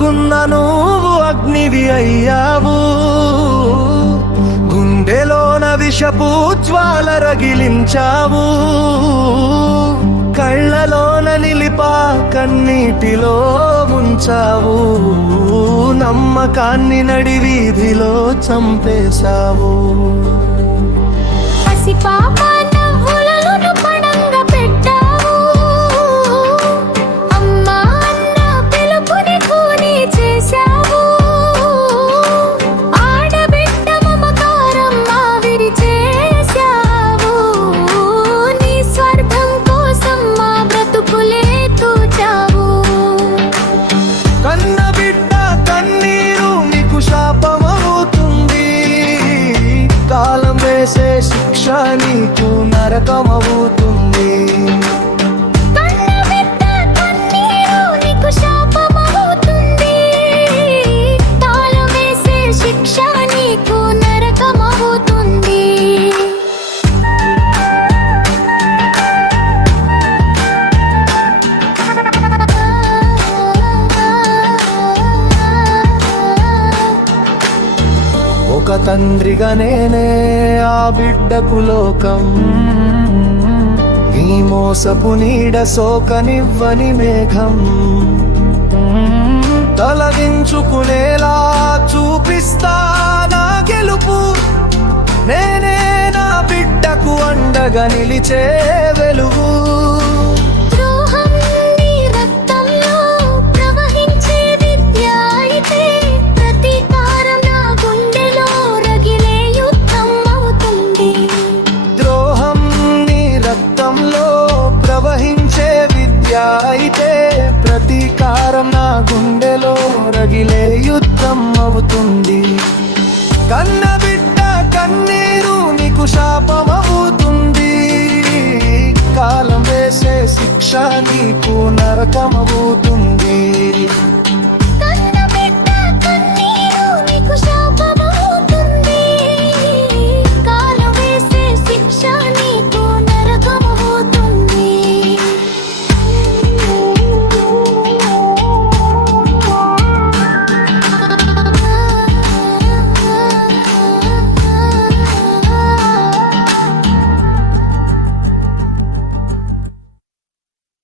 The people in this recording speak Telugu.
అనుకున్న నువ్వు అగ్నివి అయ్యావు, గుండెలోన విషపు జ్వాల రగిలించావు, కళ్ళలోన నిలిపా కన్నీటిలో ముంచావు, నమ్మకాన్ని నడి వీధిలో చంపేశావు. శిక్ష నీకు నరకమవుతుంది. ఒక తండ్రిగా నేనే ఆ బిడ్డకు లోకం, నీ మోసపు నీడ సోకనివ్వని మేఘం, తొలగించుకునేలా చూపిస్తా నా గెలుపు, నేనే నా బిడ్డకు అండగా నిలిచే వెలుగు. అయితే ప్రతీకారం నా గుండెలో రగిలే యుద్ధం అవుతుంది. కన్న బిడ్డ కన్నీరు నీకు శాపమవుతుంది, కాలం వేసే శిక్ష నీకు నరకమవుతుంది.